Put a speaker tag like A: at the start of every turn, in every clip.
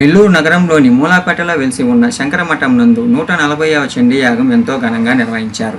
A: నెల్లూరు నగరంలోని మూలాపేటలో వెలిసి ఉన్న శంకరమఠం నందు నూట నలభైవ చండీయాగం ఎంతో ఘనంగా నిర్వహించారు.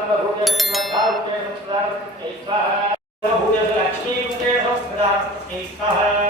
B: सर्वभूतेषु श्रद्धा रूपेण संस्कृता सर्वभूतेषु लक्ष्मीरूपेण संस्कृता
C: स्वाहा